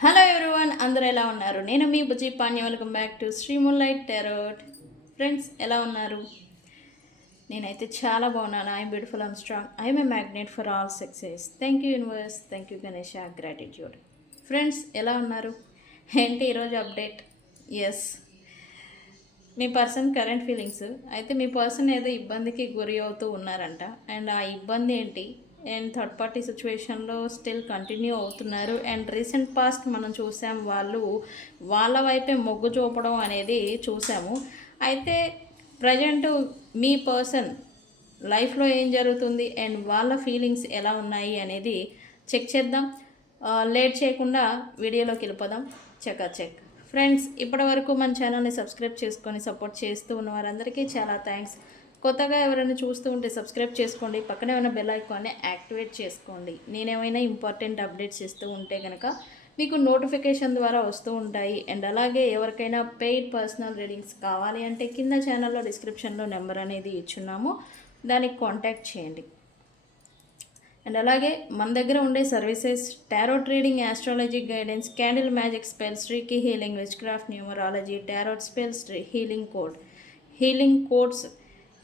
Hello everyone, అందరూ ఎలా ఉన్నారు? నేను మీ Bujji Panya. Welcome back to Sri Moonlight Tarot. Friends, ఎలా ఉన్నారు? నేనైతే చాలా బాగున్నాను. I'm beautiful, I'm strong, I'm a magnet for all success. Thank you universe, thank you Ganesha, gratitude. Friends, ఎలా ఉన్నారు? ఏంటి ఈరోజు అప్డేట్? ఎస్, మీ పర్సన్ కరెంట్ ఫీలింగ్స్ అయితే మీ పర్సన్ ఏదో ఇబ్బందికి గురి అవుతూ ఉన్నారంట. అండ్ ఆ ఇబ్బంది ఏంటి? అండ్ థర్డ్ పార్టీ సిచ్యువేషన్లో స్టిల్ కంటిన్యూ అవుతున్నారు. అండ్ రీసెంట్ పాస్ట్ మనం చూసాం, వాళ్ళు వాళ్ళ వైపే మొగ్గు చూపడం అనేది చూసాము. అయితే ప్రజెంట్ మీ పర్సన్ లైఫ్లో ఏం జరుగుతుంది అండ్ వాళ్ళ ఫీలింగ్స్ ఎలా ఉన్నాయి అనేది చెక్ చేద్దాం. లేట్ చేయకుండా వీడియోలోకి వెళ్ళిపోదాం. చెక్ ఫ్రెండ్స్, ఇప్పటివరకు మన ఛానల్ని సబ్స్క్రైబ్ చేసుకొని సపోర్ట్ చేస్తూ ఉన్న వారందరికీ చాలా థ్యాంక్స్. కొత్తగా ఎవరైనా చూస్తూ ఉంటే సబ్స్క్రైబ్ చేసుకోండి, పక్కనే ఉన్న బెల్ ఐకాన్ని యాక్టివేట్ చేసుకోండి. నేనేమైనా ఇంపార్టెంట్ అప్డేట్స్ ఇస్తూ ఉంటే కనుక మీకు నోటిఫికేషన్ ద్వారా వస్తూ ఉంటాయి. అండ్ అలాగే ఎవరికైనా పెయిడ్ పర్సనల్ రీడింగ్స్ కావాలి అంటే కింద ఛానల్లో డిస్క్రిప్షన్లో నెంబర్ అనేది ఇచ్చున్నాము, దానికి కాంటాక్ట్ చేయండి. అండ్ అలాగే మన దగ్గర ఉండే services tarot reading, astrology guidance, candle magic spells, reiki healing, which craft, numerology, tarot spells, healing codes,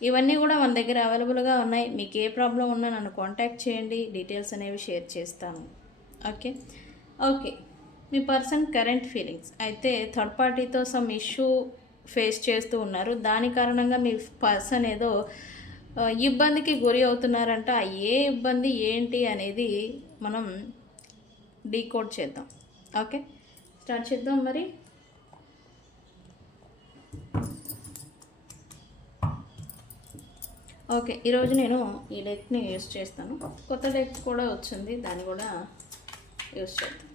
ఇవన్నీ కూడా మన దగ్గర అవైలబుల్గా ఉన్నాయి. మీకు ఏ ప్రాబ్లం ఉన్నా నన్ను కాంటాక్ట్ చేయండి, డీటెయిల్స్ అనేవి షేర్ చేస్తాను. ఓకే, మీ పర్సన్ కరెంట్ ఫీలింగ్స్ అయితే థర్డ్ పార్టీతో సమ్ ఇష్యూ ఫేస్ చేస్తూ ఉన్నారు. దాని కారణంగా మీ పర్సన్ ఏదో ఇబ్బందికి గురి అవుతున్నారంట. ఏ ఇబ్బంది ఏంటి అనేది మనం డీకోడ్ చేద్దాం. ఓకే, స్టార్ట్ చేద్దాం మరి. ఓకే, ఈరోజు నేను ఈ డెక్ని యూస్ చేస్తాను. కొత్త డెక్ కూడా వచ్చింది, దాన్ని కూడా యూస్ చేద్దాం.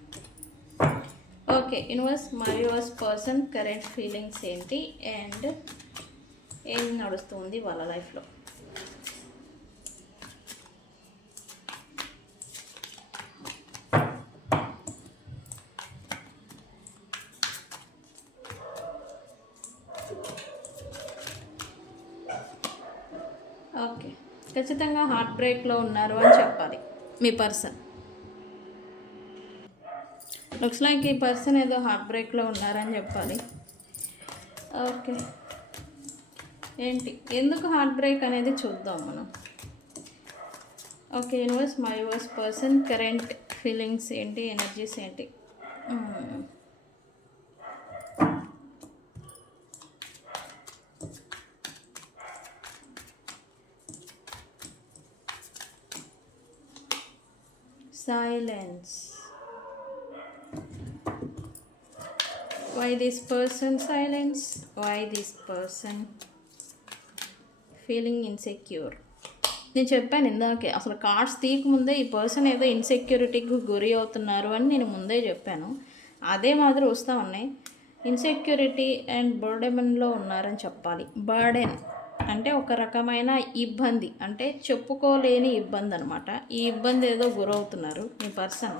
Okay, universe person current feelings ఏంటి అండ్ ఏం నడుస్తుంది వాళ్ళ లైఫ్లో? ఓకే, ఖచ్చితంగా హార్ట్ బ్రేక్లో ఉన్నారు అని చెప్పాలి మీ పర్సన్. లుక్స్ లైక్ ఈ పర్సన్ ఏదో హార్ట్ బ్రేక్లో ఉన్నారని చెప్పాలి. ఓకే, ఏంటి, ఎందుకు హార్ట్ బ్రేక్ అనేది చూద్దాం మనం. Okay, universe person current feelings ఏంటి, ఎనర్జీస్ ఏంటి? Silence. Why this person silence? Why this person feeling insecure? నేను చెప్పాను ఇందాకే, అసలు కార్డ్స్ తీయకముందే ఈ పర్సన్ ఏదో ఇన్సెక్యూరిటీకి గురి అవుతున్నారు అని నేను ముందే చెప్పాను. అదే మాదిరి వస్తూ ఉన్నాయి. ఇన్సెక్యూరిటీ అండ్ బర్డెన్లో ఉన్నారని చెప్పాలి. బర్డెన్ అంటే ఒక రకమైన ఇబ్బంది, అంటే చెప్పుకోలేని ఇబ్బంది అనమాట. ఈ ఇబ్బంది ఏదో గురవుతున్నారు మీ పర్సన్.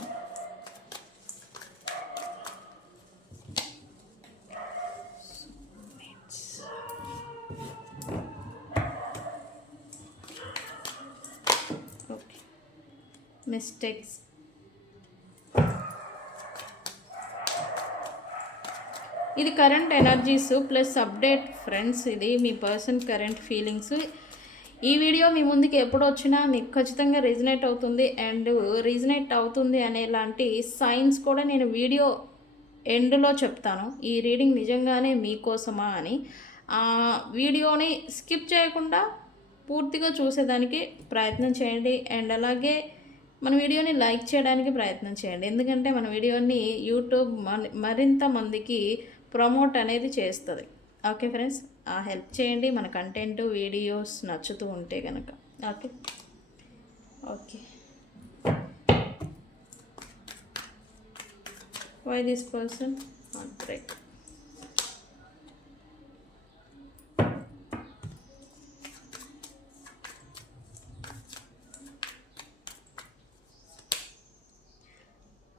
Okay, mistakes. ఇది current energies plus update friends. ఇది మీ పర్సన్ కరెంట్ ఫీలింగ్స్. ఈ వీడియో మీ ముందుకి ఎప్పుడు వచ్చినా మీకు ఖచ్చితంగా రీజనేట్ అవుతుంది. అండ్ రీజనేట్ అవుతుంది అనేలాంటి సైన్స్ కూడా నేను వీడియో ఎండ్లో చెప్తాను. ఈ రీడింగ్ నిజంగానే మీకోసమా అని. ఆ వీడియోని స్కిప్ చేయకుండా పూర్తిగా చూసేదానికి ప్రయత్నం చేయండి. అండ్ అలాగే మన వీడియోని లైక్ చేయడానికి ప్రయత్నం చేయండి, ఎందుకంటే మన వీడియోని యూట్యూబ్ మరింత మందికి ప్రమోట్ అనేది చేస్తుంది. ఓకే ఫ్రెండ్స్, హెల్ప్ చేయండి మన కంటెంట్ వీడియోస్ నచ్చుతూ ఉంటే కనుక. Okay okay why this person heart break?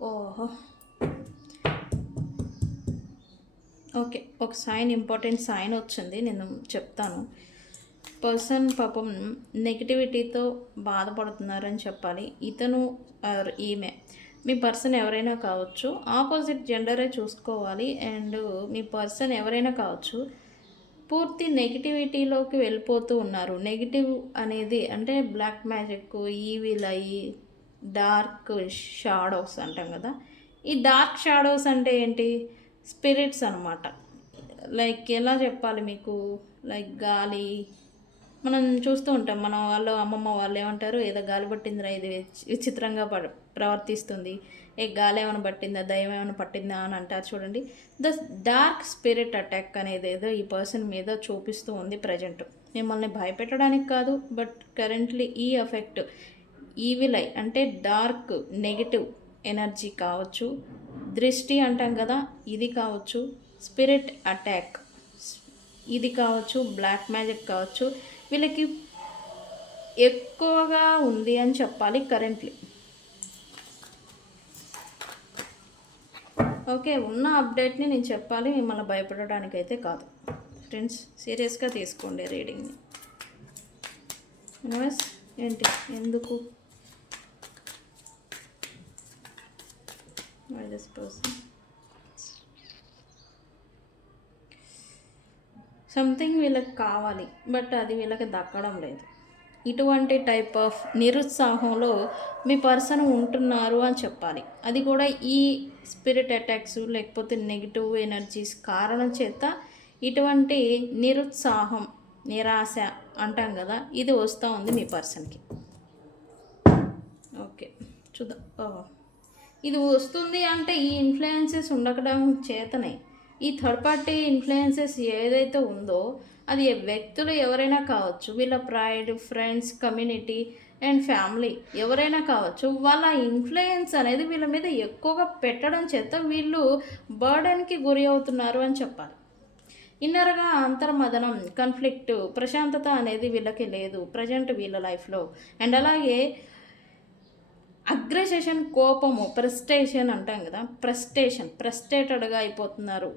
ఓహో, ఓకే, ఒక సైన్, ఇంపార్టెంట్ సైన్ వచ్చింది, నేను చెప్తాను. పర్సన్ పాపం నెగిటివిటీతో బాధపడుతున్నారని చెప్పాలి. ఇతను ఈమె మీ పర్సన్ ఎవరైనా కావచ్చు, ఆపోజిట్ జెండరే చూసుకోవాలి. అండ్ మీ పర్సన్ ఎవరైనా కావచ్చు, పూర్తి నెగిటివిటీలోకి వెళ్ళిపోతూ ఉన్నారు. నెగిటివ్ అనేది అంటే బ్లాక్ మ్యాజిక్, ఈవిల్ అయ్యి, డార్క్ షాడోస్ అంటాం కదా. ఈ డార్క్ షాడోస్ అంటే ఏంటి? స్పిరిట్స్ అనమాట. లైక్ ఎలా చెప్పాలి మీకు, లైక్ గాలి మనం చూస్తూ ఉంటాం. మన వాళ్ళు అమ్మమ్మ వాళ్ళు ఏమంటారు, ఏదో గాలి పట్టిందిరా, ఇది విచిత్రంగా ప్రవర్తిస్తుంది, ఏ గాలి ఏమైనా పట్టిందా, దయ్యం ఏమైనా పట్టిందా అని అంటారు చూడండి. ద డార్క్ స్పిరిట్ అటాక్ అనేది ఏదో ఈ పర్సన్ మీద చూపిస్తూ ఉంది ప్రజెంట్. మిమ్మల్ని భయపెట్టడానికి కాదు, బట్ కరెంట్లీ ఈ ఎఫెక్ట్ ఈవిల్ ఐ అంటే డార్క్ నెగిటివ్ ఎనర్జీ కావచ్చు, దృష్టి అంటాం కదా, ఇది కావచ్చు, స్పిరిట్ అటాక్ ఇది కావచ్చు, బ్లాక్ మ్యాజిక్ కావచ్చు, వీళ్ళకి ఎక్కువగా ఉంది అని చెప్పాలి కరెంట్లీ. ఓకే, ఉన్న అప్డేట్ని నేను చెప్పాలి, మిమ్మల్ని భయపడడానికి అయితే కాదు ఫ్రెండ్స్. సీరియస్గా తీసుకోండి రీడింగ్ని. యూనివర్స్ ఏంటి, ఎందుకు దిస్ పర్సన్ సంథింగ్ వీళ్ళకి కావాలి, బట్ అది వీళ్ళకి దక్కడం లేదు. ఇటువంటి టైప్ ఆఫ్ నిరుత్సాహంలో మీ పర్సన్ ఉంటున్నారు అని చెప్పాలి. అది కూడా ఈ స్పిరిట్ అటాక్స్ లేకపోతే నెగిటివ్ ఎనర్జీస్ కారణం చేత ఇటువంటి నిరుత్సాహం, నిరాశ అంటాం కదా, ఇది వస్తూ ఉంది మీ పర్సన్కి. ఓకే చూద్దాం. ఇది వస్తుంది అంటే ఈ ఇన్ఫ్లుయెన్సెస్ ఉండడం చేతనే. ఈ థర్డ్ పార్టీ ఇన్ఫ్లుయెన్సెస్ ఏదైతే ఉందో అది వ్యక్తులు ఎవరైనా కావచ్చు, వీళ్ళ pride, friends, community and family ఎవరైనా కావచ్చు, వాళ్ళ ఇన్ఫ్లుయెన్స్ అనేది వీళ్ళ మీద ఎక్కువగా పెట్టడం చేత వీళ్ళు బర్డెన్కి గురి అవుతున్నారు అని చెప్పాలి. ఇన్నర్గా అంతర్మదనం, కాన్ఫ్లిక్ట్, ప్రశాంతత అనేది వీళ్ళకి లేదు ప్రజెంట్ వీళ్ళ లైఫ్లో. అండ్ అలాగే అగ్రెసేషన్, కోపము, ప్రెస్టేషన్ అంటాం కదా, ఫ్రస్ట్రేటెడ్గా అయిపోతున్నారు.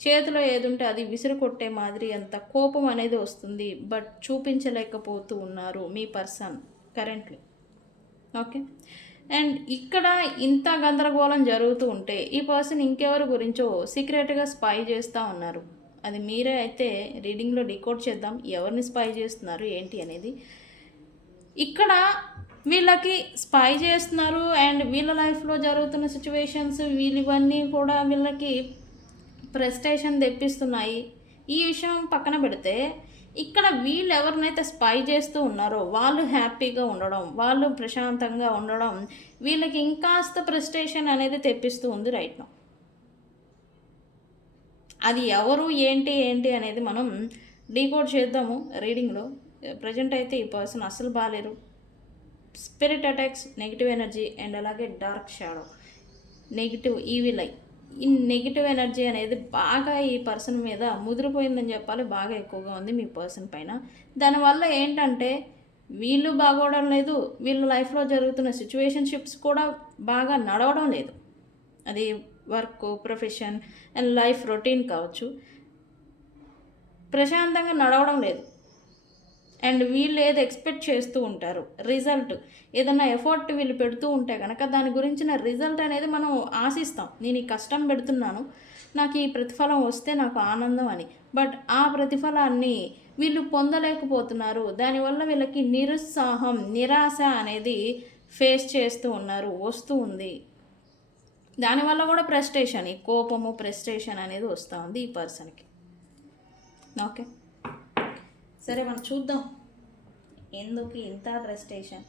చేతిలో ఏదుంటే అది విసిరు కొట్టే మాదిరి అంత కోపం అనేది వస్తుంది, బట్ చూపించలేకపోతూ ఉన్నారు మీ పర్సన్ కరెంట్లీ. ఓకే, అండ్ ఇక్కడ ఇంత గందరగోళం జరుగుతూ ఉంటే ఈ పర్సన్ ఇంకెవరి గురించో సీక్రెట్గా స్పై చేస్తూ ఉన్నారు. అది మీరే అయితే రీడింగ్లో డికోడ్ చేద్దాం, ఎవరిని స్పై చేస్తున్నారు ఏంటి అనేది. ఇక్కడ వీళ్ళకి స్పై చేస్తున్నారు అండ్ వీళ్ళ లైఫ్లో జరుగుతున్న సిచ్యువేషన్స్ ఇవన్నీ కూడా వీళ్ళకి ప్రెస్టేషన్ తెప్పిస్తున్నాయి. ఈ విషయం పక్కన పెడితే ఇక్కడ వీళ్ళు ఎవరినైతే స్పై చేస్తూ ఉన్నారో వాళ్ళు హ్యాపీగా ఉండడం, వాళ్ళు ప్రశాంతంగా ఉండడం వీళ్ళకి ఇంకాస్త ప్రెస్టేషన్ అనేది తెప్పిస్తూ ఉంది రైట్ నౌ. అది ఎవరు ఏంటి అనేది మనం డీకోడ్ చేద్దాము రీడింగ్లో. ప్రజెంట్ అయితే ఈ పర్సన్ అసలు బాగాలేరు. Spirit attacks, negative energy and అలాగే dark shadow, negative evil eye. ఈ నెగిటివ్ ఎనర్జీ అనేది బాగా ఈ పర్సన్ మీద ముదిరిపోయిందని చెప్పాలి, బాగా ఎక్కువగా ఉంది మీ పర్సన్ పైన. దానివల్ల ఏంటంటే వీళ్ళు బాగోవడం లేదు, వీళ్ళ లైఫ్లో జరుగుతున్న సిచ్యువేషన్షిప్స్ కూడా బాగా నడవడం లేదు. అది work, profession and life routine కావచ్చు, ప్రశాంతంగా నడవడం లేదు. అండ్ వీళ్ళు ఏది ఎక్స్పెక్ట్ చేస్తూ ఉంటారు, రిజల్ట్ ఏదైనా ఎఫర్ట్ వీళ్ళు పెడుతూ ఉంటే కనుక దాని గురించిన రిజల్ట్ అనేది మనం ఆశిస్తాం. నేను ఈ కష్టం పెడుతున్నాను, నాకు ఈ ప్రతిఫలం వస్తే నాకు ఆనందం అని. బట్ ఆ ప్రతిఫలాన్ని వీళ్ళు పొందలేకపోతున్నారు. దానివల్ల వీళ్ళకి నిరుత్సాహం, నిరాశ అనేది ఫేస్ చేస్తూ ఉన్నారు, వస్తూ ఉంది. దానివల్ల కూడా ప్రెస్టేషన్, ఈ కోపము, ప్రెస్టేషన్ అనేది వస్తూ ఉంది ఈ పర్సన్కి. ఓకే, సరే మనం చూద్దాం ఎందుకు ఇంత ప్రెస్టేషన్,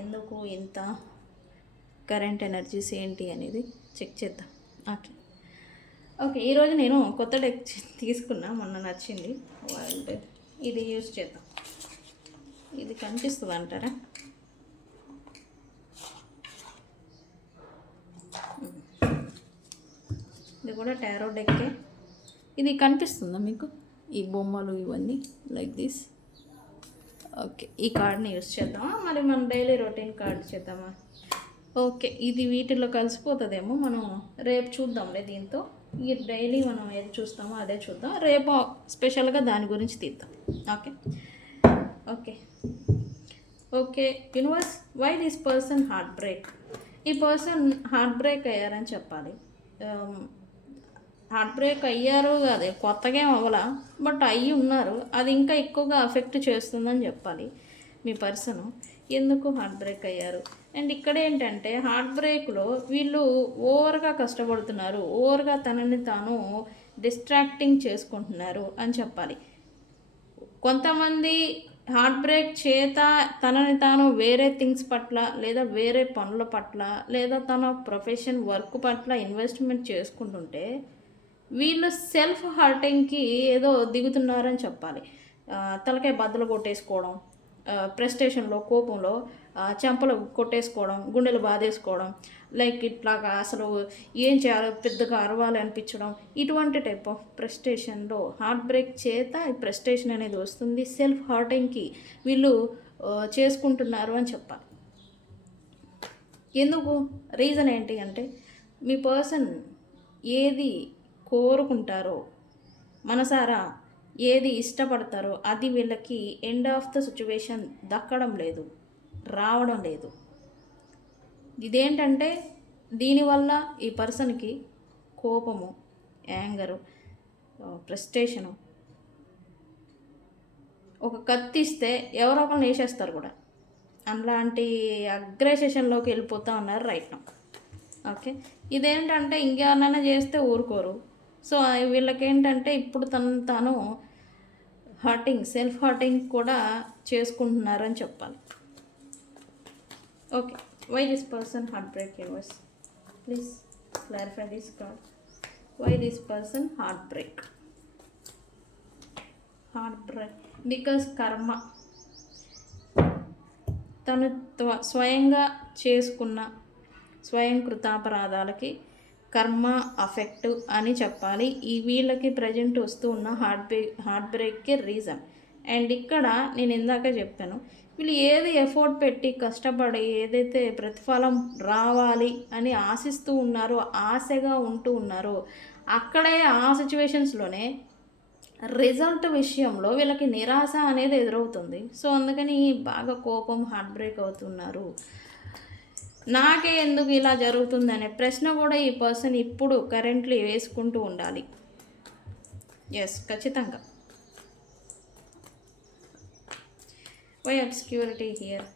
ఎందుకు ఇంత కరెంట్ ఎనర్జీస్ ఏంటి అనేది చెక్ చేద్దాం. ఓకే ఓకే ఈరోజు నేను కొత్త డెక్ తీసుకున్నా, మొన్న నచ్చింది వైల్డ్. ఇది యూజ్ చేద్దాం. ఇది కనిపిస్తుంది అంటారా? ఇది కూడా టారో డెక్కే. ఇది కనిపిస్తుందా మీకు? ఈ బొమ్మలు ఇవన్నీ లైక్ దిస్. ఓకే, ఈ కార్డ్ని యూస్ చేద్దామా, మరి మనం డైలీ రొటీన్ కార్డ్ చేద్దామా? ఓకే, ఇది వీటిల్లో కలిసిపోతుందేమో, మనం రేపు చూద్దాంలే. దీంతో ఈ డైలీ మనం ఏది చూస్తామో అదే చూద్దాం, రేపు స్పెషల్గా దాని గురించి తీద్దాం. Okay okay okay universe, why this person heart break? ఈ పర్సన్ హార్ట్ బ్రేక్ అయ్యారని చెప్పాలి. హార్ట్ బ్రేక్ అయ్యారు, అది కొత్తగా ఏం అవ్వలా, బట్ అయ్యి ఉన్నారు. అది ఇంకా ఎక్కువగా అఫెక్ట్ చేస్తుందని చెప్పాలి మీ పర్సను. ఎందుకు హార్ట్ బ్రేక్ అయ్యారు? అండ్ ఇక్కడ ఏంటంటే హార్ట్ బ్రేక్లో వీళ్ళు ఓవర్గా కష్టపడుతున్నారు, ఓవర్గా తనని తాను డిస్ట్రాక్టింగ్ చేసుకుంటున్నారు అని చెప్పాలి. కొంతమంది హార్ట్ బ్రేక్ చేత తనని తాను వేరే థింగ్స్ పట్ల, లేదా వేరే పనుల పట్ల, లేదా తన ప్రొఫెషన్ వర్క్ పట్ల ఇన్వెస్ట్మెంట్ చేసుకుంటుంటే వీళ్ళు సెల్ఫ్ హర్టింగ్కి ఏదో దిగుతున్నారని చెప్పాలి. తలకాయ బద్దలు కొట్టేసుకోవడం, ప్రెస్టేషన్లో, కోపంలో చెంపలు కొట్టేసుకోవడం, గుండెలు బాధేసుకోవడం, లైక్ ఇట్లాగా అసలు ఏం చేయాలో పెద్దగా అరవాలి అనిపించడం, ఇటువంటి టైప్ ఆఫ్ ప్రెస్టేషన్లో హార్ట్ బ్రేక్ చేత ఈ ప్రెస్టేషన్ అనేది వస్తుంది. సెల్ఫ్ హర్టింగ్కి వీళ్ళు చేసుకుంటున్నారు అని చెప్పాలి. ఎందుకు? రీజన్ ఏంటి అంటే మీ పర్సన్ ఏది కోరుకుంటారో, మనసారా ఏది ఇష్టపడతారో అది వీళ్ళకి ఎండ్ ఆఫ్ ద సిచ్యువేషన్ దక్కడం లేదు, రావడం లేదు. ఇదేంటంటే దీనివల్ల ఈ పర్సన్కి కోపము, యాంగరు, ఫ్రస్ట్రేషను, ఒక కత్తిస్తే ఎవరో ఒకరిని వేసేస్తారు కూడా, అలాంటి అగ్రెసేషన్లోకి వెళ్ళిపోతూ ఉన్నారు రైట్ నౌ. ఓకే, ఇదేంటంటే ఇంకేమన్నా చేస్తే ఊరుకోరు. సో వీళ్ళకేంటంటే ఇప్పుడు తాను హర్టింగ్, సెల్ఫ్ హర్టింగ్ కూడా చేసుకుంటున్నారని చెప్పాలి. Okay, why this person heart break yours? Please clarify this card. Why this person heart break? Heart break because karma. తను స్వయంగా చేసుకున్న స్వయం కృతాపరాధాలకి కర్మ అఫెక్ట్ అని చెప్పాలి. ఈ వీళ్ళకి ప్రజెంట్ వస్తూ ఉన్న హార్ట్ బ్రేక్కి రీజన్. అండ్ ఇక్కడ నేను ఇందాక చెప్పాను, వీళ్ళు ఏది ఎఫోర్ట్ పెట్టి కష్టపడి ఏదైతే ప్రతిఫలం రావాలి అని ఆశిస్తూ ఉన్నారో, ఆశగా ఉంటూ ఉన్నారో, అక్కడే ఆ సిచ్యువేషన్స్లోనే రిజల్ట్ విషయంలో వీళ్ళకి నిరాశ అనేది ఎదురవుతుంది. సో అందుకని బాగా కోపం, హార్ట్ బ్రేక్ అవుతున్నారు. నాకే ఎందుకు ఇలా జరుగుతుందనే ప్రశ్న కూడా ఈ పర్సన్ ఇప్పుడు కరెంట్లీ వేసుకుంటూ ఉండాలి. ఎస్, ఖచ్చితంగా. Why obscurity here?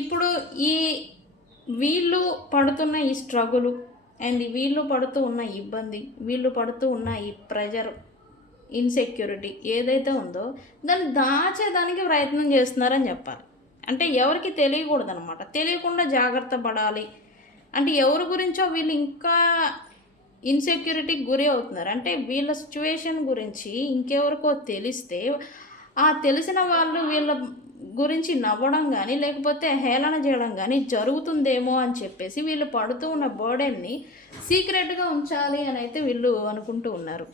ఇప్పుడు వీళ్ళు పడుతున్న ఈ స్ట్రగులు అండ్ వీళ్ళు పడుతూ ఉన్న ఇబ్బంది, వీళ్ళు పడుతూ ఉన్న ఈ ప్రెజర్, ఇన్సెక్యూరిటీ ఏదైతే ఉందో దాన్ని దాచేదానికి ప్రయత్నం చేస్తున్నారని చెప్పాలి. అంటే ఎవరికి తెలియకూడదు అనమాట, తెలియకుండా జాగ్రత్త పడాలి. అంటే ఎవరి గురించో వీళ్ళు ఇంకా ఇన్సెక్యూరిటీకి గురి అవుతున్నారు. అంటే వీళ్ళ సిచ్యువేషన్ గురించి ఇంకెవరికో తెలిస్తే ఆ తెలిసిన వాళ్ళు వీళ్ళ గురించి నవ్వడం కానీ లేకపోతే హేళన చేయడం కానీ జరుగుతుందేమో అని చెప్పేసి వీళ్ళు పడుతూ ఉన్న బర్డెన్ని సీక్రెట్గా ఉంచాలి అని అయితే వీళ్ళు అనుకుంటూ ఉన్నారు.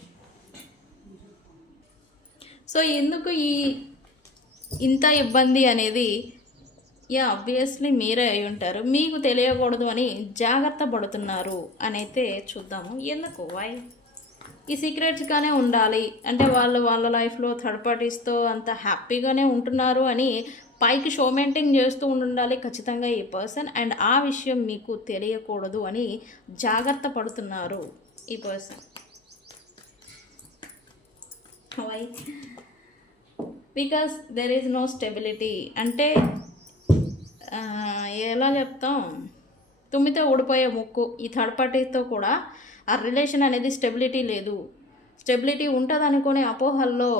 సో ఎందుకు ఇంత ఇబ్బంది అనేది ఆబ్వియస్లీ మీరే అయి ఉంటారు. మీకు తెలియకూడదు అని జాగ్రత్త పడుతున్నారు అని అయితే చూద్దాము. ఎందుకు? వై? ఈ సీక్రెట్స్గానే ఉండాలి అంటే వాళ్ళ లైఫ్లో థర్డ్ పార్టీస్తో అంత హ్యాపీగానే ఉంటున్నారు అని పైకి షో మెయింటైన్ చేస్తూ ఉండాలి ఖచ్చితంగా ఈ పర్సన్. అండ్ ఆ విషయం మీకు తెలియకూడదు అని జాగ్రత్త పడుతున్నారు ఈ person. Why? Because there is no stability. అంటే ఎలా చెప్తాం, తుమ్మితే ఊడిపోయే ముక్కు. ఈ థర్డ్ పార్టీతో కూడా ఆ రిలేషన్ అనేది స్టెబిలిటీ లేదు. స్టెబిలిటీ ఉంటుంది అనుకునే అపోహల్లో,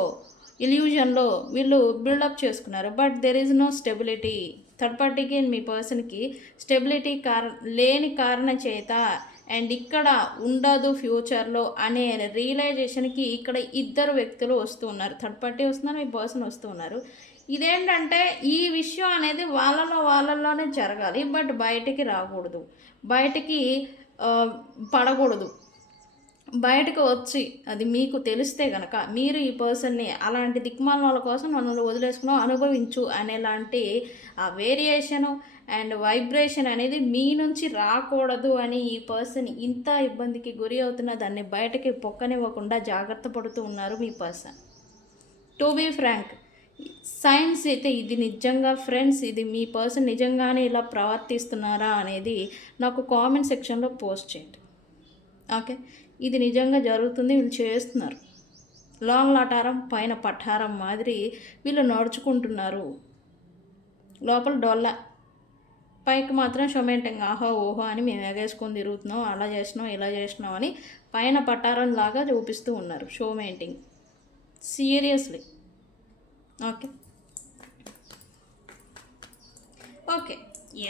ఇల్యూజన్లో వీళ్ళు బిల్డప్ చేసుకున్నారు. But there is no stability. Third పార్టీకి మీ పర్సన్కి స్టెబిలిటీ లేని కారణం చేత అండ్ ఇక్కడ ఉండదు ఫ్యూచర్లో అనే రియలైజేషన్కి ఇక్కడ ఇద్దరు వ్యక్తులు వస్తూ ఉన్నారు. థర్డ్ పార్టీ వస్తున్నారు, మీ పర్సన్ వస్తూ ఉన్నారు. ఇదేంటంటే ఈ విషయం అనేది వాళ్ళలోనే జరగాలి, బట్ బయటికి రాకూడదు, బయటికి పడకూడదు. బయటకు వచ్చి అది మీకు తెలిస్తే కనుక మీరు ఈ పర్సన్ని అలాంటి దిక్మాల వాళ్ళ కోసం మనల్ని వదిలేసుకున్నాం అనుభవించు అనేలాంటి ఆ వేరియేషను అండ్ వైబ్రేషన్ అనేది మీ నుంచి రాకూడదు అని ఈ పర్సన్ ఇంత ఇబ్బందికి గురి అవుతున్న దాన్ని బయటకి పొక్కనివ్వకుండా జాగ్రత్త పడుతూ ఉన్నారు మీ person. To be frank, signs అయితే ఇది నిజంగా ఫ్రెండ్స్, ఇది మీ పర్సన్ నిజంగానే ఇలా ప్రవర్తిస్తున్నారా అనేది నాకు కామెంట్ సెక్షన్లో పోస్ట్ చేయండి. ఓకే, ఇది నిజంగా జరుగుతుంది, వీళ్ళు చేస్తున్నారు. లాంగ్ లాటారం పైన పట్టారం మాదిరి వీళ్ళు నడుచుకుంటున్నారు. లోపల డొల్ల, పైకి మాత్రం షొమేంటంగా ఆహో ఓహో అని మేము ఎగేసుకొని తిరుగుతున్నాం, అలా చేసినాం ఇలా చేసినాం అని పైన పట్టారం లాగా చూపిస్తూ ఉన్నారు. Show మెయింటింగ్ seriously. ఓకే ఓకే,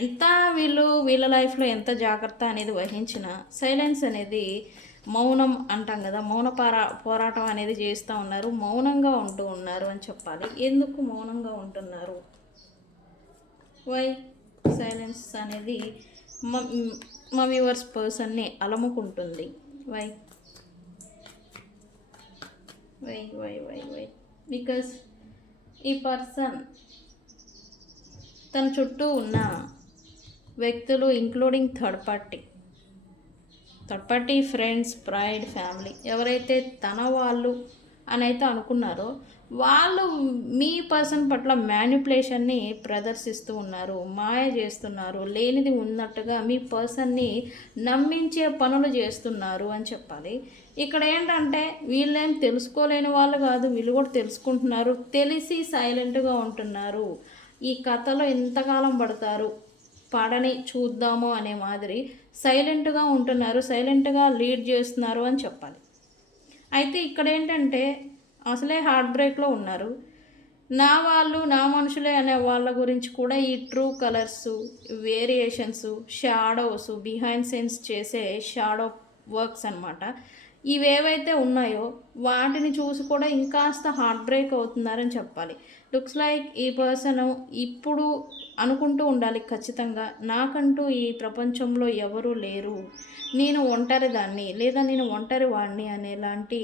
ఎంత వీళ్ళ లైఫ్లో ఎంత జాగ్రత్త అనేది వహించినా సైలెన్స్ అనేది, మౌనం అంటాం కదా, మౌన పోరాటం అనేది చేస్తూ ఉన్నారు, మౌనంగా ఉంటూ ఉన్నారు అని చెప్పాలి. ఎందుకు మౌనంగా ఉంటున్నారు? వై సైలెన్స్ అనేది మా వ్యూవర్స్ పర్సన్ని అలముకుంటుంది. Why why why why why because ఈ పర్సన్ తన చుట్టూ ఉన్న వ్యక్తులు including third party friends, pride, family, ఎవరైతే తన వాళ్ళు అని అయితే అనుకున్నారో వాళ్ళు మీ పర్సన్ పట్ల మ్యానిపులేషన్ని ప్రదర్శిస్తూ ఉన్నారు, మాయ చేస్తున్నారు, లేనిది ఉన్నట్టుగా మీ పర్సన్ని నమ్మించే పనులు చేస్తున్నారు అని చెప్పాలి. ఇక్కడ ఏంటంటే వీళ్ళేం తెలుసుకోలేని వాళ్ళు కాదు, వీళ్ళు కూడా తెలుసుకుంటున్నారు, తెలిసి సైలెంట్గా ఉంటున్నారు. ఈ కథలో ఎంతకాలం పడని చూద్దాము అనే మాదిరి సైలెంట్గా ఉంటున్నారు, సైలెంట్గా లీడ్ చేస్తున్నారు అని చెప్పాలి. అయితే ఇక్కడ ఏంటంటే అసలే హార్ట్ బ్రేక్లో ఉన్నారు. నా వాళ్ళు నా మనుషులే అనే వాళ్ళ గురించి కూడా ఈ true colours, variations, shadows, behind sense చేసే షాడో వర్క్స్ అనమాట, ఇవేవైతే ఉన్నాయో వాటిని చూసి కూడా ఇంకాస్త హార్ట్ బ్రేక్ అవుతున్నారని చెప్పాలి. లుక్స్ లైక్ ఈ పర్సన్ ఇప్పుడు అనుకుంటూ ఉండాలి ఖచ్చితంగా, నాకంటూ ఈ ప్రపంచంలో ఎవరూ లేరు, నేను ఒంటరి దాన్ని లేదా నేను ఒంటరి వాడిని అనేలాంటి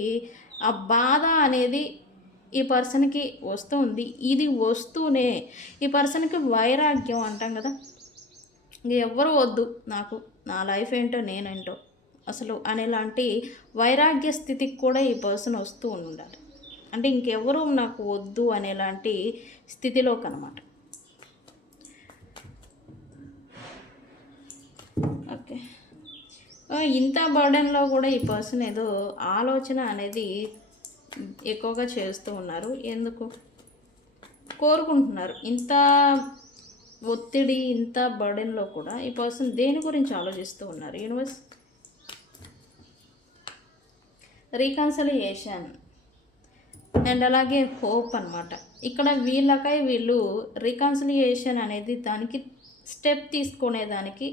ఆ బాధ అనేది ఈ పర్సన్కి వస్తుంది. ఇది వస్తూనే ఈ పర్సన్కి వైరాగ్యం అంటాం కదా, ఎవరు వద్దు నాకు, నా లైఫ్ ఏంటో నేనేంటో అసలు అనేలాంటి వైరాగ్య స్థితికి కూడా ఈ పర్సన్ వస్తూ ఉండాలి. అంటే ఇంకెవరూ నాకు వద్దు అనేలాంటి స్థితిలోకి అనమాట. ఓకే, ఇంత బర్డెన్లో కూడా ఈ పర్సన్ ఏదో ఆలోచన అనేది ఎక్కువగా చేస్తూ ఉన్నారు. ఎందుకు కోరుకుంటున్నారు? ఇంత ఒత్తిడి, ఇంత బర్డెన్లో కూడా ఈ పర్సన్ దేని గురించి ఆలోచిస్తూ ఉన్నారు? యూనివర్స్ రీకన్సిలియేషన్ అండ్ అలాగే హోప్ అనమాట. ఇక్కడ వీళ్ళు రీకన్సిలియేషన్ అనేది దానికి స్టెప్ తీసుకునేదానికి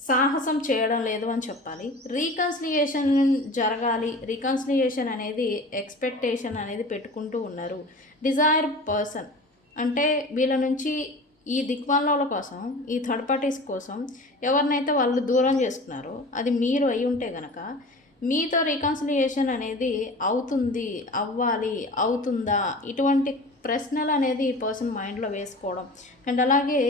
సాహసం చేయడం లేదు అని చెప్పాలి. రీకన్సిలియేషన్ జరగాలి, రీకన్సిలియేషన్ అనేది ఎక్స్పెక్టేషన్ అనేది పెట్టుకుంటూ ఉన్నారు. డిజైర్ పర్సన్ అంటే వీళ్ళ నుంచి ఈ దిక్మాల కోసం, ఈ థర్డ్ పార్టీస్ కోసం ఎవరినైతే వాళ్ళు దూరం చేసుకున్నారో అది మీరు అయి ఉంటే గనక మీతో రీకన్సిలియేషన్ అనేది అవుతుంది, అవ్వాలి, అవుతుందా, ఇటువంటి ప్రశ్నలు అనేది ఈ పర్సన్ మైండ్లో వేసుకోవడం అండ్ అలాగే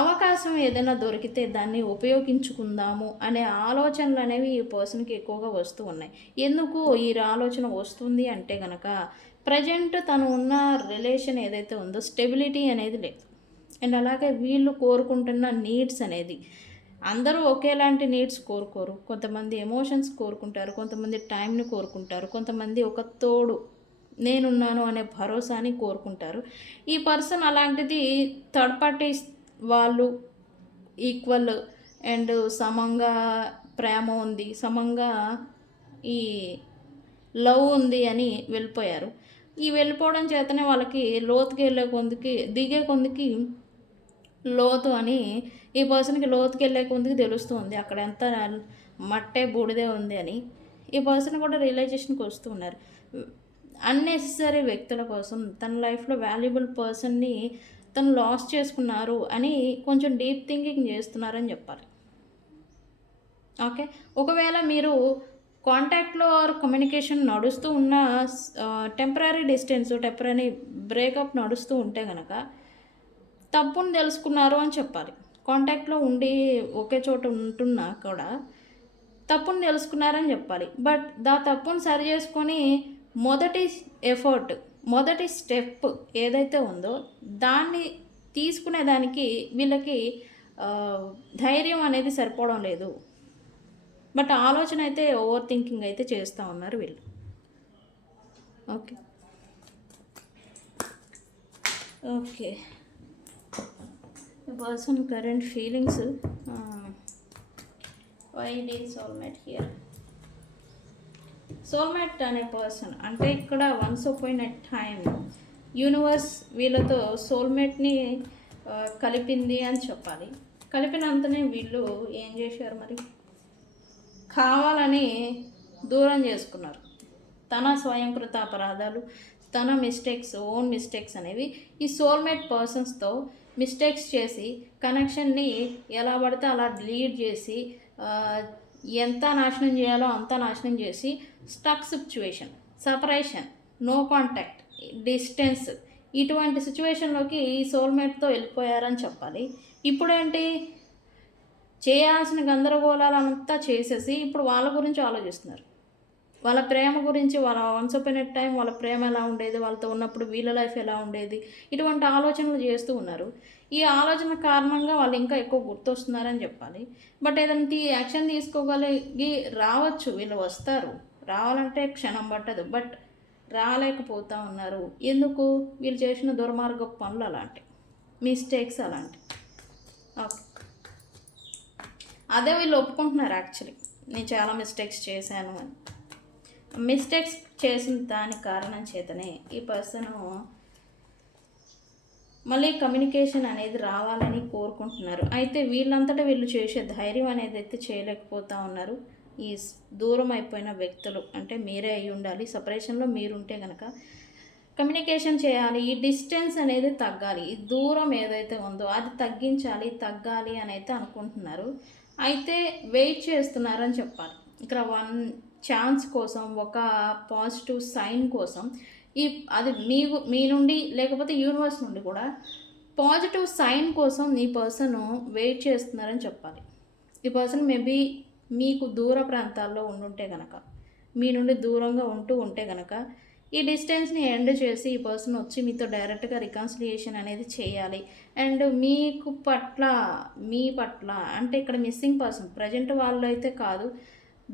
అవకాశం ఏదైనా దొరికితే దాన్ని ఉపయోగించుకుందాము అనే ఆలోచనలు అనేవి ఈ పర్సన్కి ఎక్కువగా వస్తూ ఉన్నాయి. ఎందుకు ఈ ఆలోచన వస్తుంది అంటే కనుక ప్రజెంట్ తను ఉన్న రిలేషన్ ఏదైతే ఉందో స్టెబిలిటీ అనేది లేదు అండ్ అలాగే వీళ్ళు కోరుకుంటున్న నీడ్స్ అనేది అందరూ ఒకేలాంటి నీడ్స్ కోరుకోరు. కొంతమంది ఎమోషన్స్ కోరుకుంటారు, కొంతమంది టైంని కోరుకుంటారు, కొంతమంది ఒక తోడు నేనున్నాను అనే భరోసాని కోరుకుంటారు. ఈ పర్సన్ అలాంటిది థర్డ్ పార్టీస్ వాళ్ళు ఈక్వల్ అండ్ సమంగా ప్రేమ ఉంది, సమంగా ఈ లవ్ ఉంది అని వెళ్ళిపోయారు. ఈ వెళ్ళిపోవడం చేతనే వాళ్ళకి లోతుకి వెళ్ళే కొందికి దిగే కొందికి లోతు అని ఈ పర్సన్కి లోతుకి వెళ్ళే కొందికి తెలుస్తుంది అక్కడ ఎంత మట్టే బూడిదే ఉంది అని. ఈ పర్సన్ కూడా రియలైజేషన్కి వస్తూ ఉన్నారు. అన్నెసెసరీ వ్యక్తుల కోసం తన లైఫ్లో వాల్యుబుల్ పర్సన్ని తను లాస్ చేసుకున్నారు అని కొంచెం డీప్ థింకింగ్ చేస్తున్నారని చెప్పాలి. ఓకే, ఒకవేళ మీరు కాంటాక్ట్లో ఆర్ కమ్యూనికేషన్ నడుస్తూ ఉన్న టెంపరీ డిస్టెన్స్, టెంపరీ బ్రేకప్ నడుస్తూ ఉంటే కనుక తప్పును తెలుసుకున్నారు అని చెప్పాలి. కాంటాక్ట్లో ఉండి ఒకే చోట ఉంటున్నా కూడా తప్పును తెలుసుకున్నారని చెప్పాలి. బట్ తప్పును సరి చేసుకొని మొదటి ఎఫర్ట్, మొదటి స్టెప్ ఏదైతే ఉందో దాన్ని తీసుకునేదానికి వీళ్ళకి ధైర్యం అనేది సరిపోవడం లేదు. బట్ ఆలోచన అయితే ఓవర్ థింకింగ్ అయితే చేస్తూ ఉన్నారు వీళ్ళు. Okay okay person current feelings, why the soulmate here. Soulmate అనే పర్సన్ అంటే ఇక్కడ once upon a time universe వీళ్ళతో సోల్మేట్ని కలిపింది అని చెప్పాలి. కలిపినంతనే వీళ్ళు ఏం చేశారు మరి, కావాలని దూరం చేసుకున్నారు. తన స్వయంకృత అపరాధాలు, తన మిస్టేక్స్, ఓన్ మిస్టేక్స్ అనేవి ఈ సోల్మేట్ పర్సన్స్తో మిస్టేక్స్ చేసి కనెక్షన్ని ఎలా పడితే అలా డిలీట్ చేసి ఎంత నాశనం చేయాలో అంత నాశనం చేసి stuck situation, separation, no contact, distance, ఇటువంటి సిచ్యువేషన్లోకి ఈ సోల్మేట్తో వెళ్ళిపోయారని చెప్పాలి. ఇప్పుడేంటి, చేయాల్సిన గందరగోళాలంతా చేసేసి ఇప్పుడు వాళ్ళ గురించి ఆలోచిస్తున్నారు. వాళ్ళ ప్రేమ గురించి, వాళ్ళ వన్స్ అపాన్ ఎ టైం వాళ్ళ ప్రేమ ఎలా ఉండేది, వాళ్ళతో ఉన్నప్పుడు వీళ్ళ లైఫ్ ఎలా ఉండేది, ఇటువంటి ఆలోచనలు చేస్తూ ఉన్నారు. ఈ ఆలోచన కారణంగా వాళ్ళు ఇంకా ఎక్కువ గుర్తొస్తున్నారని చెప్పాలి. బట్ ఏదంటే యాక్షన్ తీసుకోగలిగి రావచ్చు, వీళ్ళు వస్తారు, రావాలంటే క్షణం పట్టదు. బట్ రాలేకపోతూ ఉన్నారు. ఎందుకు, వీళ్ళు చేసిన దుర్మార్గ పనులు అలాంటి, మిస్టేక్స్ అలాంటి. ఓకే, అదే వీళ్ళు ఒప్పుకుంటున్నారు యాక్చువల్లీ నేను చాలా మిస్టేక్స్ చేశాను అని. మిస్టేక్స్ చేసిన దాని కారణం చేతనే ఈ పర్సన్ మళ్ళీ కమ్యూనికేషన్ అనేది రావాలని కోరుకుంటున్నారు. అయితే వీళ్ళంతటా వీళ్ళు చేసే ధైర్యం అనేది అయితే చేయలేకపోతూ ఉన్నారు. ఈ దూరం అయిపోయిన వ్యక్తులు అంటే మీరే అయి ఉండాలి. సపరేషన్లో మీరుంటే కనుక కమ్యూనికేషన్ చేయాలి. ఈ డిస్టెన్స్ అనేది తగ్గాలి. ఈ దూరం ఏదైతే ఉందో అది తగ్గాలి అని అయితే అనుకుంటున్నారు. అయితే వెయిట్ చేస్తున్నారని చెప్పాలి. ఇక్కడ వన్ ఛాన్స్ కోసం, ఒక పాజిటివ్ సైన్ కోసం అది మీ నుండి లేకపోతే యూనివర్స్ నుండి కూడా పాజిటివ్ సైన్ కోసం ఈ పర్సన్ వెయిట్ చేస్తున్నారని చెప్పాలి. ఈ పర్సన్ మేబీ మీకు దూర ప్రాంతాల్లో ఉండుంటే కనుక, మీ నుండి దూరంగా ఉంటే కనుక ఈ డిస్టెన్స్ని ఎండ్ చేసి ఈ పర్సన్ వచ్చి మీతో డైరెక్ట్గా రికన్సిలియేషన్ అనేది చేయాలి. అండ్ మీ పట్ల అంటే ఇక్కడ మిస్సింగ్ పర్సన్ ప్రజెంట్ వాళ్ళు అయితే కాదు,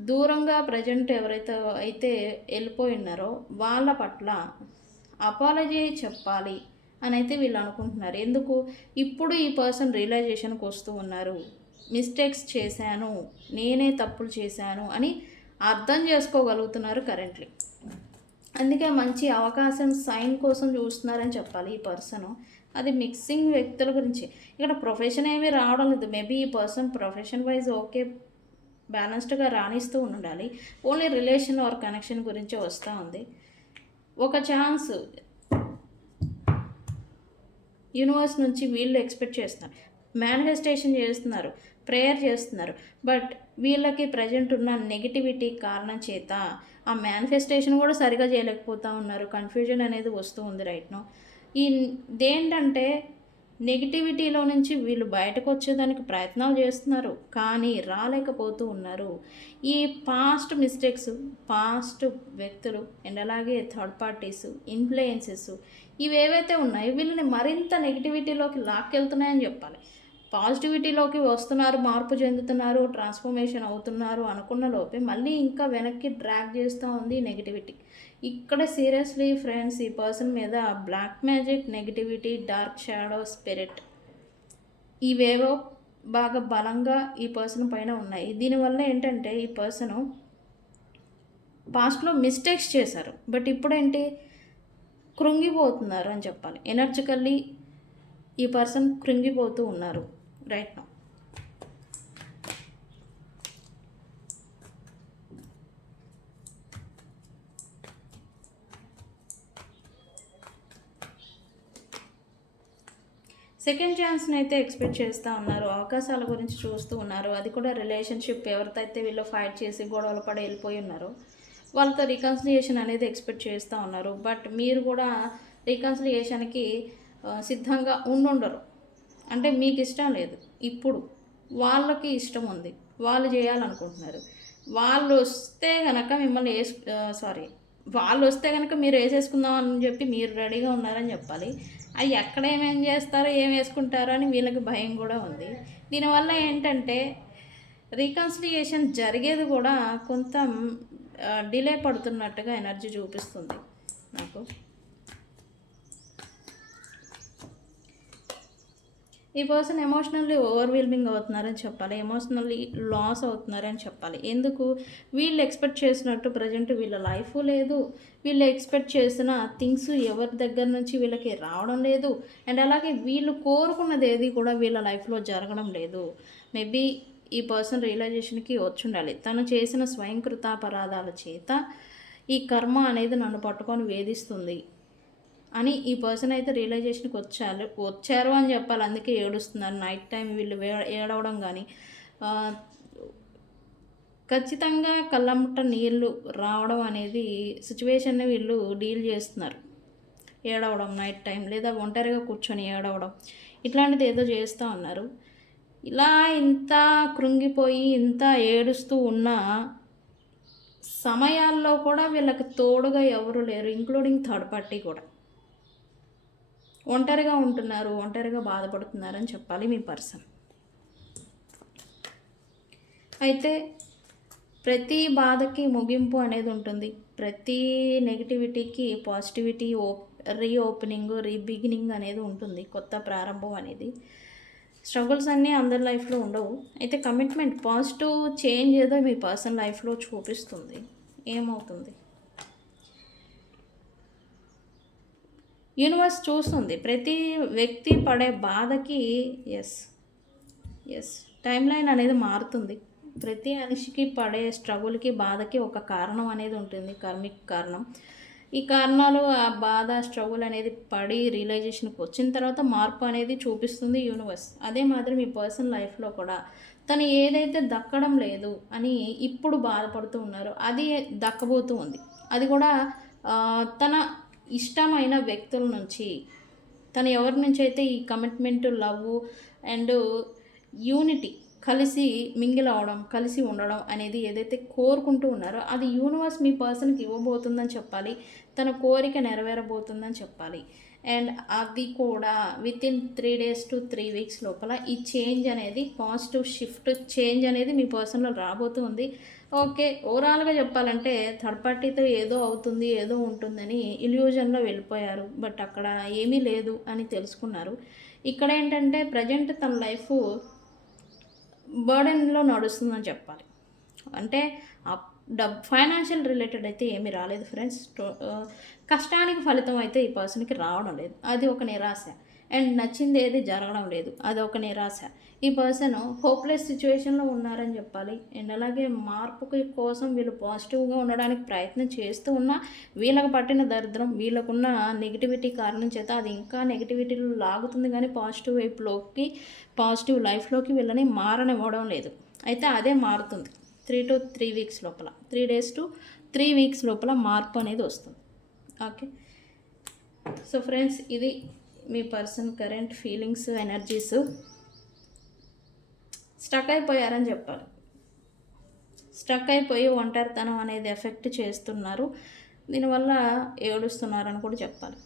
దూరంగా ప్రజెంట్ ఎవరైతే వెళ్ళిపోయి ఉన్నారో వాళ్ళ పట్ల అపాలజీ చెప్పాలి అని అయితే వీళ్ళు అనుకుంటున్నారు. ఎందుకు, ఇప్పుడు ఈ పర్సన్ రియలైజేషన్కి వస్తూ ఉన్నారు. మిస్టేక్స్ చేశాను, నేనే తప్పులు చేశాను అని అర్థం చేసుకోగలుగుతున్నారు కరెంట్లీ. అందుకే మంచి అవకాశం సైన్ కోసం చూస్తున్నారని చెప్పాలి ఈ పర్సన్. అది మిక్సింగ్ వ్యక్తుల గురించి. ఇక్కడ ప్రొఫెషన్ ఏమీ రావడం లేదు. మేబీ ఈ పర్సన్ ప్రొఫెషన్ వైజ్ ఓకే బ్యాలెన్స్డ్గా రాణిస్తూ ఉండాలి. ఓన్లీ రిలేషన్ ఆర్ కనెక్షన్ గురించి వస్తూ ఉంది. ఒక ఛాన్స్ యూనివర్స్ నుంచి వీళ్ళు ఎక్స్పెక్ట్ చేస్తున్నారు, మేనిఫెస్టేషన్ చేస్తున్నారు, ప్రేయర్ చేస్తున్నారు. బట్ వీళ్ళకి ప్రజెంట్ ఉన్న నెగిటివిటీ కారణం చేత ఆ మేనిఫెస్టేషన్ కూడా సరిగా చేయలేకపోతూ ఉన్నారు. కన్ఫ్యూజన్ అనేది వస్తూ ఉంది రైట్ నో. ఇదేంటంటే నెగిటివిటీలో నుంచి వీళ్ళు బయటకు వచ్చేదానికి ప్రయత్నాలు చేస్తున్నారు, కానీ రాలేకపోతూ ఉన్నారు. ఈ పాస్ట్ మిస్టేక్స్, పాస్ట్ వ్యక్తులు అండ్ అలాగే థర్డ్ పార్టీస్ ఇన్ఫ్లుయెన్సెస్ ఇవేవైతే ఉన్నాయో వీళ్ళని మరింత నెగిటివిటీలోకి లాక్కెళ్తున్నాయని చెప్పాలి. పాజిటివిటీలోకి వస్తున్నారు, మార్పు చెందుతున్నారు, ట్రాన్స్ఫర్మేషన్ అవుతున్నారు అనుకున్న లోపే మళ్ళీ ఇంకా వెనక్కి డ్రాగ్ చేస్తూ ఉంది నెగిటివిటీ. ఇక్కడ సీరియస్లీ ఫ్రెండ్స్ ఈ పర్సన్ మీద black magic, negativity, dark shadow, spirit ఇవేవో బాగా బలంగా ఈ పర్సన్ పైన ఉన్నాయి. దీనివల్ల ఏంటంటే ఈ పర్సను పాస్ట్లో మిస్టేక్స్ చేశారు, బట్ ఇప్పుడేంటి కృంగిపోతున్నారు అని చెప్పాలి. ఎనర్జికల్లీ ఈ పర్సన్ కృంగిపోతూ ఉన్నారు రైట్ నౌ. సెకండ్ ఛాన్స్ని అయితే ఎక్స్పెక్ట్ చేస్తూ ఉన్నారు. అవకాశాల గురించి చూస్తూ ఉన్నారు. అది కూడా రిలేషన్షిప్ ఎవరితో అయితే వీళ్ళు ఫైట్ చేసి గొడవలు పడి వెళ్ళిపోయి ఉన్నారో వాళ్ళతో రికన్సిలియేషన్ అనేది ఎక్స్పెక్ట్ చేస్తూ ఉన్నారు. బట్ మీరు కూడా రికన్సిలియేషన్కి సిద్ధంగా ఉండరు. అంటే మీకు ఇష్టం లేదు, ఇప్పుడు వాళ్ళకి ఇష్టం ఉంది, వాళ్ళు చేయాలనుకుంటున్నారు. వాళ్ళు వస్తే కనుక మిమ్మల్ని వాళ్ళు వస్తే కనుక మీరు వేసేసుకుందాం అని చెప్పి మీరు రెడీగా ఉన్నారని చెప్పాలి. అవి ఎక్కడ ఏమేం చేస్తారో ఏం వేసుకుంటారో అని వీళ్ళకి భయం కూడా ఉంది. దీనివల్ల ఏంటంటే రీకన్సిలియేషన్ జరిగేది కూడా కొంత డిలే పడుతున్నట్టుగా ఎనర్జీ చూపిస్తుంది నాకు. ఈ పర్సన్ ఎమోషనల్లీ ఓవర్వెల్మింగ్ అవుతున్నారని చెప్పాలి, ఎమోషనల్లీ లాస్ అవుతున్నారని చెప్పాలి. ఎందుకు? వీళ్ళు ఎక్స్పెక్ట్ చేసినట్టు ప్రజెంట్ వీళ్ళ లైఫ్ లేదు, వీళ్ళు ఎక్స్పెక్ట్ చేసిన థింగ్స్ ఎవరి దగ్గర నుంచి వీళ్ళకి రావడం లేదు, అండ్ అలాగే వీళ్ళు కోరుకున్నది ఏది కూడా వీళ్ళ లైఫ్లో జరగడం లేదు. మేబీ ఈ పర్సన్ రియలైజేషన్కి వచ్చుండాలి, తను చేసిన స్వయంకృతాపరాధాల చేత ఈ కర్మ అనేది నన్ను పట్టుకొని వేధిస్తుంది అని ఈ పర్సన్ అయితే రియలైజేషన్కి వచ్చారు అని చెప్పాలి. అందుకే ఏడుస్తున్నారు. నైట్ టైం వీళ్ళు ఏడవడం కానీ ఖచ్చితంగా కళ్ళమ్మట నీళ్ళు రావడం అనేది సిచ్యువేషన్ని వీళ్ళు డీల్ చేస్తున్నారు. ఏడవడం నైట్ టైం, లేదా ఒంటరిగా కూర్చొని ఏడవడం, ఇట్లాంటిది ఏదో చేస్తూ ఉన్నారు. ఇలా ఇంత కృంగిపోయి ఇంత ఏడుస్తూ ఉన్న సమయాల్లో కూడా వీళ్ళకి తోడుగా ఎవరు లేరు, ఇంక్లూడింగ్ థర్డ్ పార్టీ కూడా. ఒంటరిగా ఉంటున్నారు, ఒంటరిగా బాధపడుతున్నారని చెప్పాలి మీ పర్సన్. అయితే ప్రతి బాధకి ముగింపు అనేది ఉంటుంది, ప్రతి నెగిటివిటీకి పాజిటివిటీ, రీఓపెనింగ్, రీబిగినింగ్ అనేది ఉంటుంది, కొత్త ప్రారంభం అనేది. స్ట్రగుల్స్ అన్నీ అందరి లైఫ్లో ఉండవు. అయితే కమిట్మెంట్, పాజిటివ్ చేంజ్ ఏదో మీ పర్సన్ లైఫ్లో చూపిస్తుంది. ఏమవుతుంది? యూనివర్స్ చూస్తుంది ప్రతి వ్యక్తి పడే బాధకి. ఎస్ టైం లైన్ అనేది మారుతుంది. ప్రతి మనిషికి పడే స్ట్రగుల్కి, బాధకి ఒక కారణం అనేది ఉంటుంది, కర్మిక్ కారణం. ఈ కారణాలు, ఆ బాధ, స్ట్రగుల్ అనేది పడి రియలైజేషన్కి వచ్చిన తర్వాత మార్పు అనేది చూపిస్తుంది యూనివర్స్. అదే మాదిరి మీ పర్సనల్ లైఫ్లో కూడా తను ఏదైతే దక్కడం లేదు అని ఇప్పుడు బాధపడుతూ ఉన్నారో అది దక్కబోతూ ఉంది. అది కూడా తన ఇష్టమైన వ్యక్తుల నుంచి, తను ఎవరి నుంచి అయితే ఈ కమిట్మెంట్, లవ్ అండ్ యూనిటీ, కలిసి మింగిల్ అవ్వడం, కలిసి ఉండడం అనేది ఏదైతే కోరుకుంటూ ఉన్నారో అది యూనివర్స్ మీ పర్సన్కి ఇవ్వబోతుందని చెప్పాలి. తన కోరిక నెరవేరబోతుందని చెప్పాలి. అండ్ అది కూడా వితిన్ 3 days to 3 weeks లోపల ఈ చేంజ్ అనేది, పాజిటివ్ షిఫ్ట్ చేంజ్ అనేది మీ పర్సన్లో రాబోతుంది. ఓకే, ఓవరాల్గా చెప్పాలంటే థర్డ్ పార్టీతో ఏదో అవుతుంది, ఏదో ఉంటుందని ఇల్యూజన్లో వెళ్ళిపోయారు. బట్ అక్కడ ఏమీ లేదు అని తెలుసుకున్నారు. ఇక్కడ ఏంటంటే ప్రజెంట్ తన లైఫ్ బర్డెన్లో నడుస్తుందని చెప్పాలి. అంటే ఫైనాన్షియల్ రిలేటెడ్ అయితే ఏమీ రాలేదు ఫ్రెండ్స్. కష్టానికి ఫలితం అయితే ఈ పర్సన్కి రావడం లేదు, అది ఒక నిరాశ. అండ్ నచ్చింది ఏది జరగడం లేదు, అది ఒక నిరాశ. ఈ పర్సన్ హోప్లెస్ సిచ్యువేషన్లో ఉన్నారని చెప్పాలి. అండ్ అలాగే మార్పుకి కోసం వీళ్ళు పాజిటివ్గా ఉండడానికి ప్రయత్నం చేస్తూ ఉన్నా వీళ్ళకి పట్టిన దరిద్రం, వీళ్ళకున్న నెగిటివిటీ కారణం చేత అది ఇంకా నెగిటివిటీలో లాగుతుంది, కానీ పాజిటివ్ వైపులోకి, పాజిటివ్ లైఫ్లోకి వీళ్ళని మారనివ్వడం లేదు. అయితే అదే మారుతుంది 3 to 3 weeks లోపల, 3 days to 3 weeks లోపల మార్పు అనేది వస్తుంది. ఓకే, సో ఫ్రెండ్స్, ఇది మీ person current feelings, energies. Stuck అయిపోయారని చెప్పాలి. స్టక్ అయిపోయి ఒంటరితనం అనేది ఎఫెక్ట్ చేస్తున్నారు, దీనివల్ల ఏడుస్తున్నారని కూడా చెప్పాలి.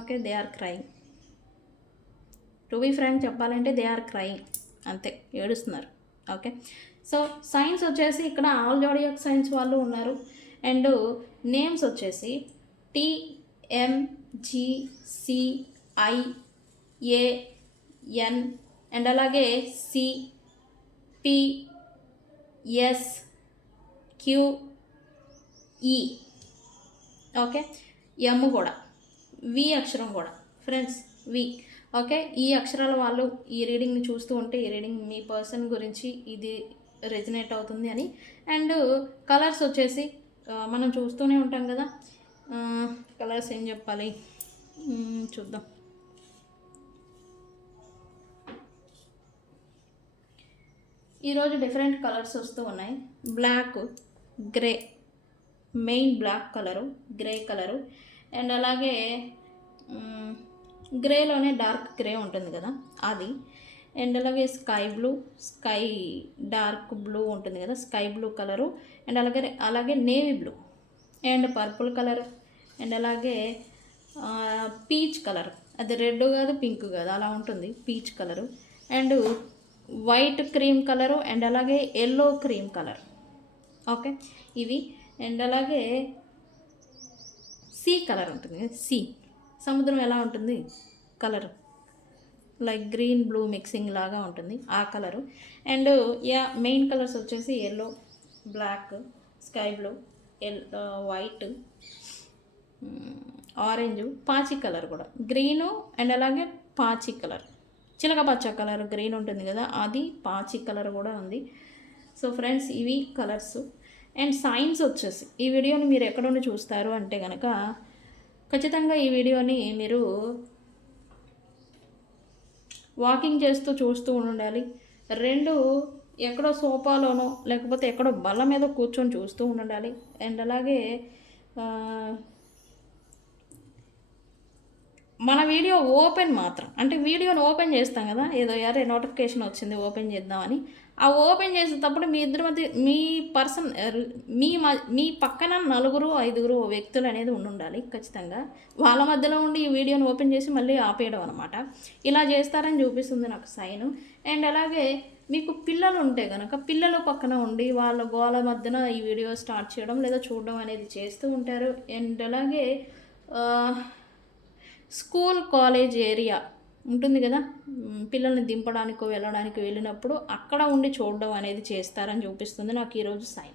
Okay, they are crying. To be frank చెప్పాలంటే దే ఆర్ క్రైయింగ్, అంతే, ఏడుస్తున్నారు. ఓకే, సో సైన్స్ వచ్చేసి ఇక్కడ ఆల్ జోడియాక్ సైన్స్ వాళ్ళు ఉన్నారు. అండ్ నేమ్స్ వచ్చేసి TMGCIAN అండ్ అలాగే CPSQE. ఓకే, ఎమ్ కూడా, వి అక్షరం కూడా ఫ్రెండ్స్, వి. ఓకే, ఈ అక్షరాల వాళ్ళు ఈ రీడింగ్ని చూస్తూ ఉంటే ఈ రీడింగ్ మీ పర్సన్ గురించి ఇది రెజినేట్ అవుతుంది అని. అండ్ కలర్స్ వచ్చేసి మనం చూస్తూనే ఉంటాం కదా, కలర్స్ ఏం చెప్పాలి చూద్దాం. ఈరోజు డిఫరెంట్ కలర్స్ వస్తూ ఉన్నాయి. Black, grey, main black colour, grey colour, and అలాగే గ్రేలోనే డార్క్ గ్రే ఉంటుంది కదా అది, అండ్ అలాగే sky blue, sky dark blue ఉంటుంది కదా, స్కై బ్లూ కలరు, అండ్ అలాగే navy blue. And purple colour and అలాగే పీచ్ కలర్, అది రెడ్ కాదు పింక్ కాదు అలా ఉంటుంది, peach colour and white cream colour and అలాగే ఎల్లో క్రీమ్ కలర్. ఓకే, ఇవి అండ్ అలాగే సీ కలర్ ఉంటుంది కదా, సీ సముద్రం ఎలా ఉంటుంది colour, like green blue mixing లాగా ఉంటుంది ఆ కలరు. అండ్ మెయిన్ కలర్స్ వచ్చేసి yellow, black, sky blue, white, orange, పాచి కలర్ కూడా గ్రీను అండ్ అలాగే పాచి కలర్, చిలక పచ్చ కలర్ గ్రీన్ ఉంటుంది కదా అది పాచి కలర్ కూడా ఉంది. సో ఫ్రెండ్స్ ఇవి కలర్స్. అండ్ సైన్స్ వచ్చేసి ఈ వీడియోని మీరు ఎక్కడ నుండి చూస్తారు అంటే కనుక ఖచ్చితంగా ఈ వీడియోని మీరు వాకింగ్ చేస్తూ చూస్తూ ఉండాలి. రెండు ఎక్కడో సోఫాలోనో లేకపోతే ఎక్కడో బల్ల మీద కూర్చొని చూస్తూ ఉండాలి. అండ్ అలాగే మన వీడియో ఓపెన్ మాత్రం అంటే వీడియోని ఓపెన్ చేస్తాం కదా, ఏదో యారే నోటిఫికేషన్ వచ్చింది ఓపెన్ చేద్దామని, ఆ ఓపెన్ చేసేటప్పుడు మీ ఇద్దరి మధ్య మీ పర్సన్ మీ పక్కన 4-5 వ్యక్తులు అనేది ఉండాలి ఖచ్చితంగా. వాళ్ళ మధ్యలో ఉండి ఈ వీడియోని ఓపెన్ చేసి మళ్ళీ ఆపేయడం అనమాట. ఇలా చేస్తారని చూపిస్తుంది నాకు సైను. అండ్ అలాగే మీకు పిల్లలు ఉంటే కనుక పిల్లలు పక్కన ఉండి వాళ్ళ గోల మధ్యన ఈ వీడియో స్టార్ట్ చేయడం లేదా చూడడం అనేది చేస్తూ ఉంటారు. అండ్ అలాగే స్కూల్ కాలేజ్ ఏరియా ఉంటుంది కదా, పిల్లల్ని దింపడానికి వెళ్ళడానికి వెళ్ళినప్పుడు అక్కడ ఉండి చూడడం అనేది చేస్తారని చూపిస్తుంది నాకు ఈరోజు సైన్.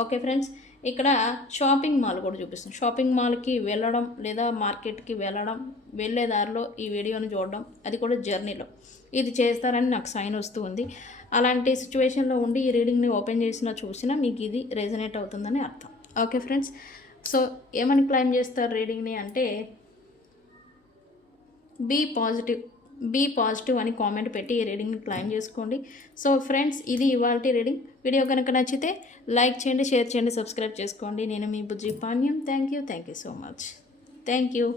ఓకే ఫ్రెండ్స్, ఇక్కడ షాపింగ్ మాల్ కూడా చూపిస్తుంది. షాపింగ్ మాల్కి వెళ్ళడం లేదా మార్కెట్కి వెళ్ళే దారిలో ఈ వీడియోని చూడడం, అది కూడా జర్నీలో ఇది చేస్తారని నాకు సైన్ వస్తూ ఉంది. అలాంటి సిచ్యువేషన్లో ఉండి ఈ రీడింగ్ని ఓపెన్ చేసినా చూసినా మీకు ఇది రెజనేట్ అవుతుందని అర్థం. ఓకే ఫ్రెండ్స్, సో ఏమని క్లైమ్ చేస్తారు రీడింగ్ని అంటే బీ పాజిటివ్ అని కామెంట్ పెట్టి ఈ రీడింగ్ని క్లైమ్ చేసుకోండి. సో ఫ్రెండ్స్, ఇది ఇవాల్టి రీడింగ్. వీడియో కనుక నచ్చితే లైక్ చేయండి, షేర్ చేయండి, సబ్స్క్రైబ్ చేసుకోండి. నేను మీ Bujji Panyam. Thank you so much. Thank you.